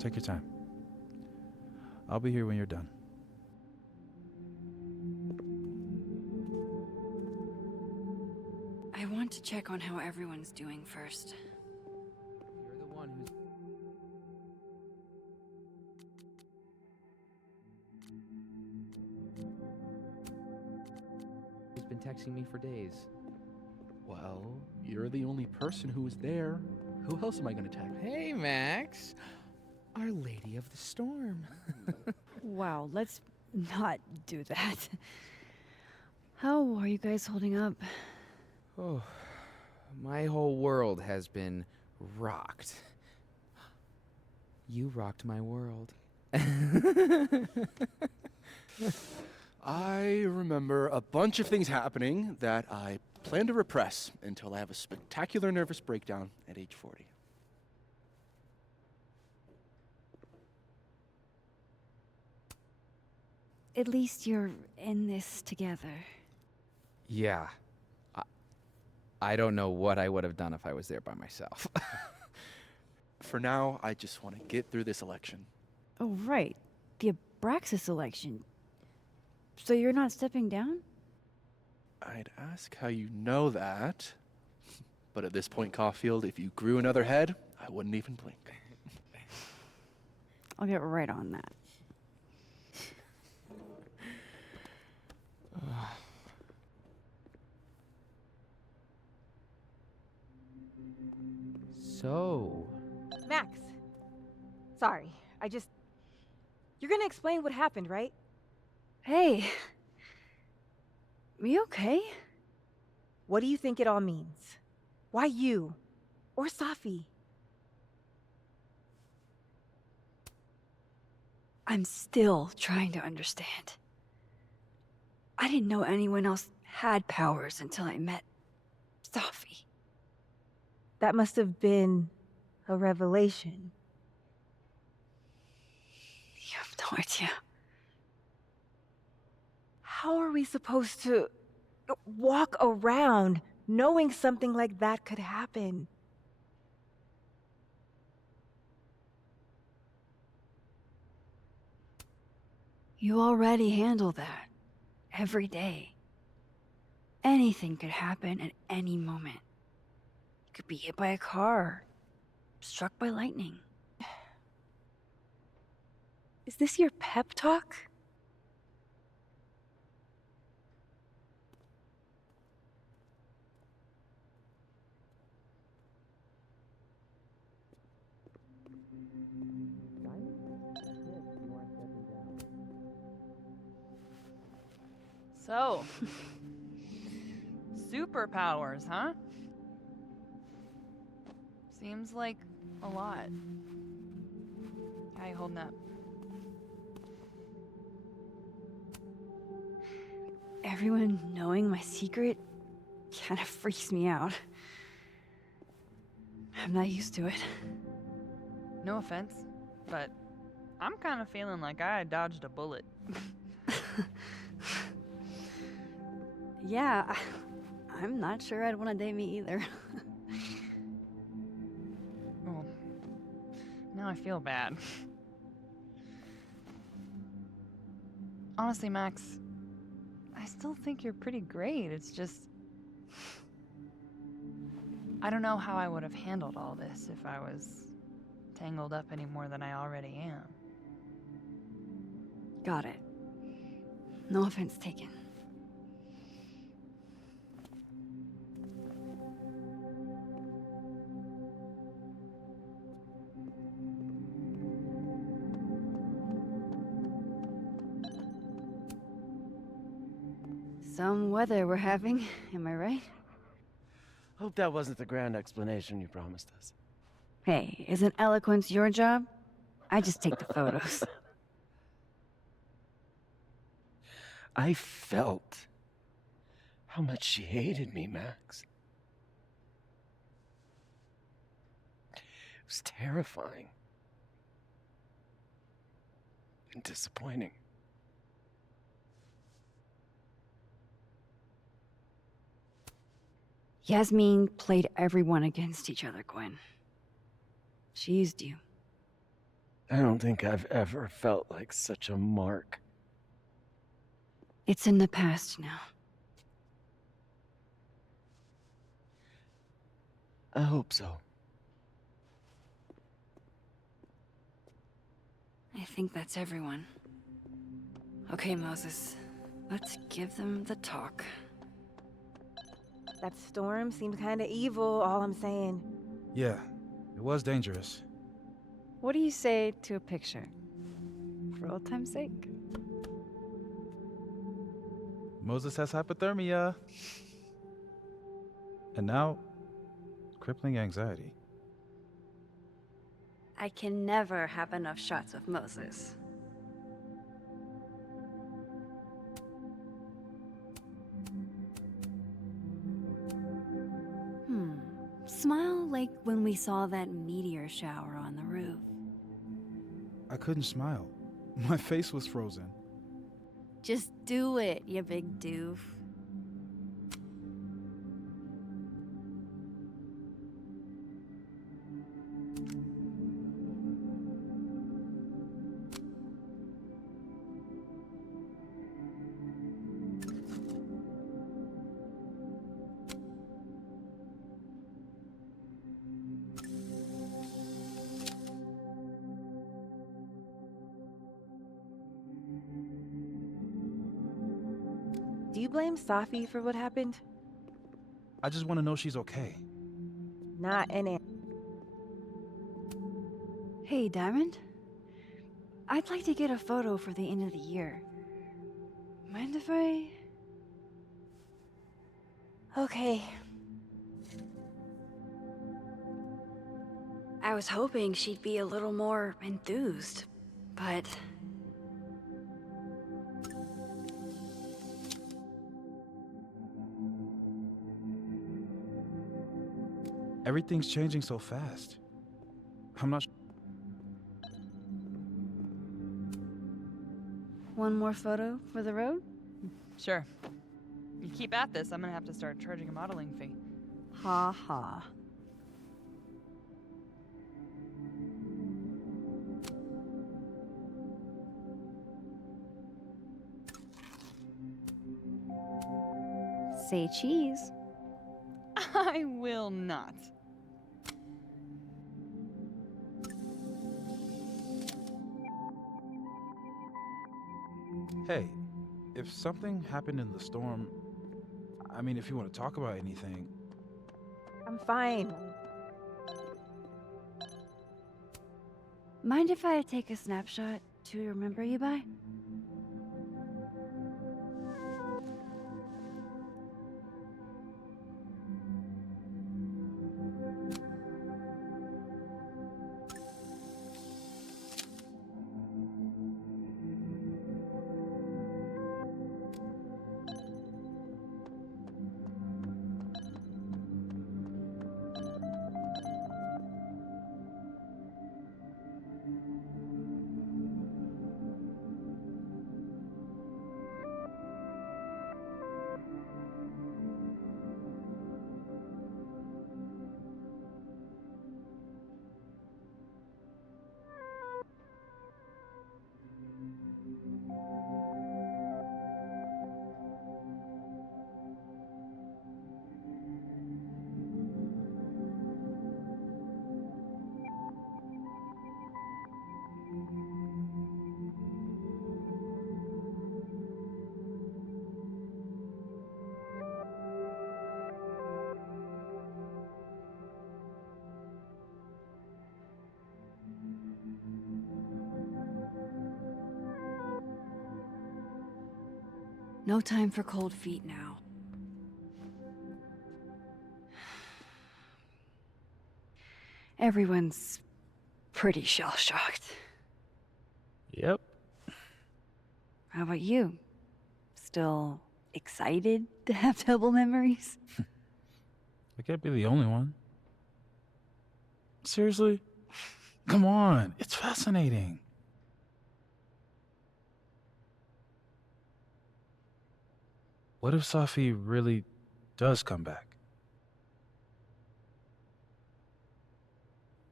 Take your time. I'll be here when you're done. I want to check on how everyone's doing first. You're the one who's been texting me for days. Well, you're the only person who was there. Who else am I gonna text? Hey, Max. Our Lady of the Storm. Wow, let's not do that. How are you guys holding up? Oh, my whole world has been rocked. You rocked my world. I remember a bunch of things happening that I plan to repress until I have a spectacular nervous breakdown at age 40. At least you're in this together. Yeah. I don't know what I would have done if I was there by myself. For now, I just want to get through this election. Oh, right. The Abraxas election. So you're not stepping down? I'd ask how you know that. But at this point, Caulfield, if you grew another head, I wouldn't even blink. I'll get right on that. So... Max. Sorry, You're gonna explain what happened, right? Hey. You okay? What do you think it all means? Why you? Or Safi? I'm still trying to understand. I didn't know anyone else had powers until I met Safi. That must have been a revelation. You have no idea. How are we supposed to walk around knowing something like that could happen? You already handle that. Every day. Anything could happen at any moment. You could be hit by a car. Struck by lightning. Is this your pep talk? So, superpowers, huh? Seems like a lot. How you holding up? Everyone knowing my secret kind of freaks me out. I'm not used to it. No offense, but I'm kind of feeling like I dodged a bullet. Yeah, I'm not sure I'd want to date me either. Oh, now I feel bad. Honestly, Max, I still think you're pretty great. It's just... I don't know how I would have handled all this if I was tangled up any more than I already am. Got it. No offense taken. Some weather we're having, am I right? Hope that wasn't the grand explanation you promised us. Hey, isn't eloquence your job? I just take the photos. I felt how much she hated me, Max. It was terrifying. And disappointing. Yasmin played everyone against each other, Gwen. She used you. I don't think I've ever felt like such a mark. It's in the past now. I hope so. I think that's everyone. Okay, Moses. Let's give them the talk. That storm seemed kinda evil, all I'm saying. Yeah, it was dangerous. What do you say to a picture? For old time's sake. Moses has hypothermia. And now, crippling anxiety. I can never have enough shots of Moses. Smile like when we saw that meteor shower on the roof. I couldn't smile. My face was frozen. Just do it, you big doof. Do you blame Safi for what happened? I just want to know she's okay. Not in it. Hey, Diamond. I'd like to get a photo for the end of the year. Mind if I... Okay. I was hoping she'd be a little more enthused, but... Everything's changing so fast. I'm not. One more photo for the road? Sure. You keep at this, I'm gonna have to start charging a modeling fee. Ha ha. Say cheese. I will not. Hey, if something happened in the storm, I mean, if you want to talk about anything. I'm fine. Mind if I take a snapshot to remember you by? No time for cold feet now. Everyone's pretty shell-shocked. Yep. How about you? Still excited to have double memories? I can't be the only one. Seriously? Come on, it's fascinating. What if Safi really does come back?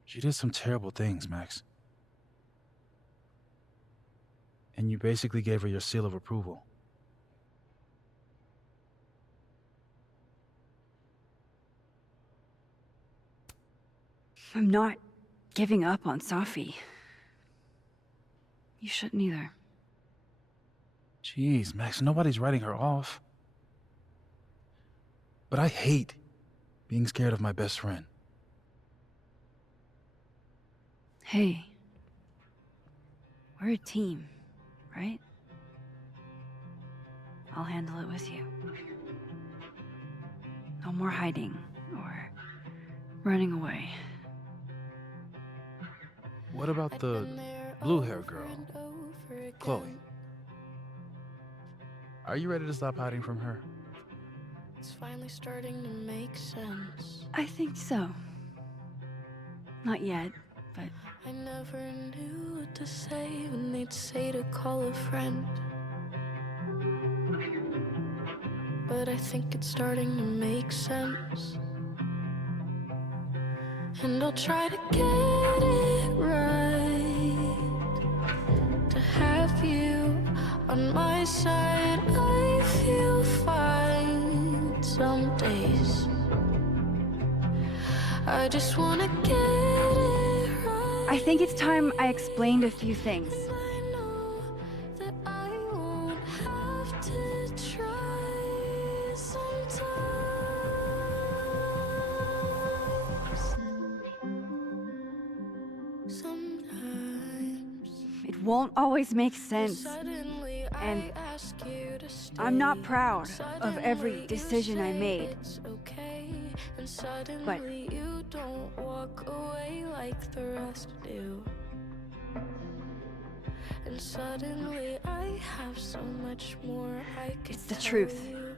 She did some terrible things, Max. And you basically gave her your seal of approval. I'm not giving up on Safi. You shouldn't either. Jeez, Max, nobody's writing her off. But I hate being scared of my best friend. Hey, We're a team, right? I'll handle it with you. No more hiding or running away. What about the blue-haired girl, Chloe? Are you ready to stop hiding from her? It's finally starting to make sense. I think so. Not yet, but... I never knew what to say when they'd say to call a friend. But I think it's starting to make sense. And I'll try to get it right. To have you on my side, I feel fine some days. I just wanna get it right. I think it's time I explained a few things. I know that I won't have to try sometimes. Sometimes It won't always make sense. suddenly And I ask you to stay. I'm not proud of every Suddenly decision you I say made. it's okay. And suddenly you don't walk away like the rest do. And suddenly I have so much more I could It's the tell truth. you.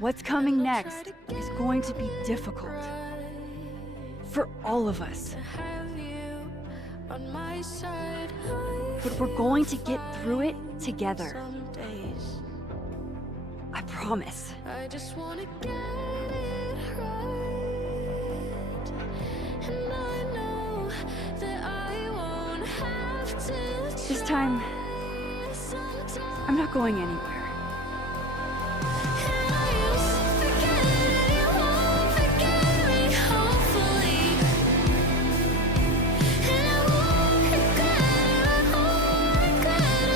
What's coming next is going to be difficult. For all of us. To have you on my side, I But we're going to get through it together. some days. I promise. I just wanna get it right. And I know that I won't have to This time, try sometimes. I'm not going anywhere. And I used to forget it, you won't forget me, hopefully. And I won't regret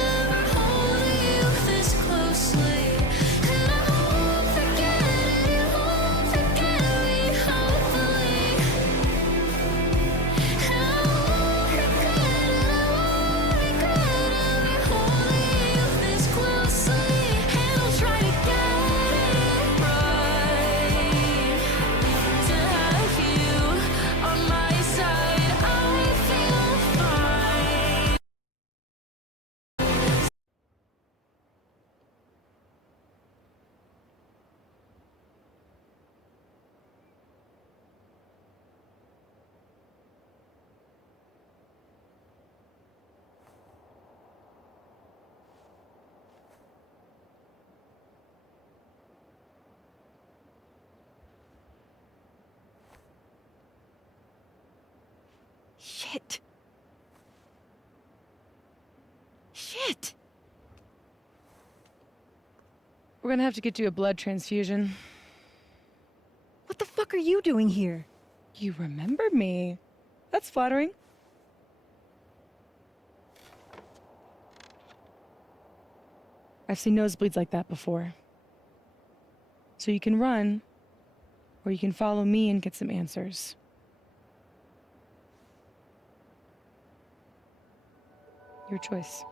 ever holding you this closely. And I won't forget it, you won't forget me, hopefully. And I won't regret ever holding you this closely. And I'll try to get it right. To have you on my side, I feel fine. Shit. Shit. We're gonna have to get you a blood transfusion. What the fuck are you doing here? You remember me. That's flattering. I've seen nosebleeds like that before. So you can run, or you can follow me and get some answers. Your choice.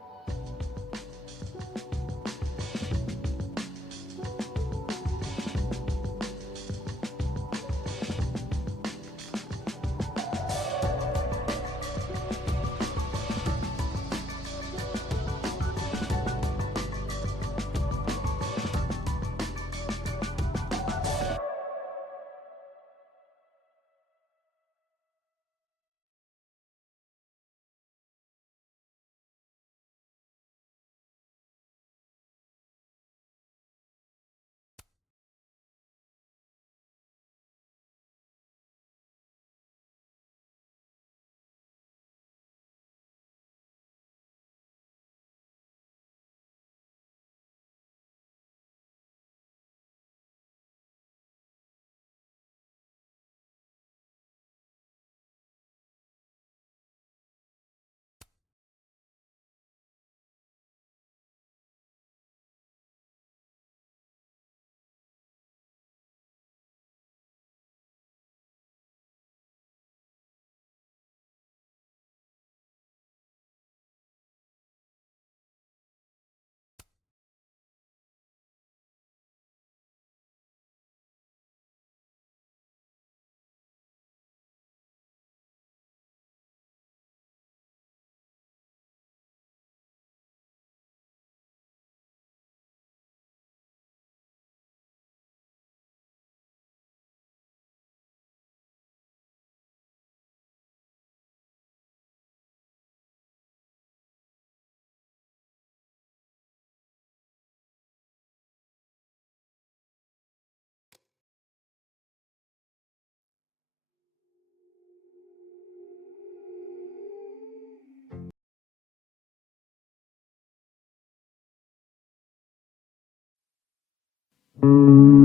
you.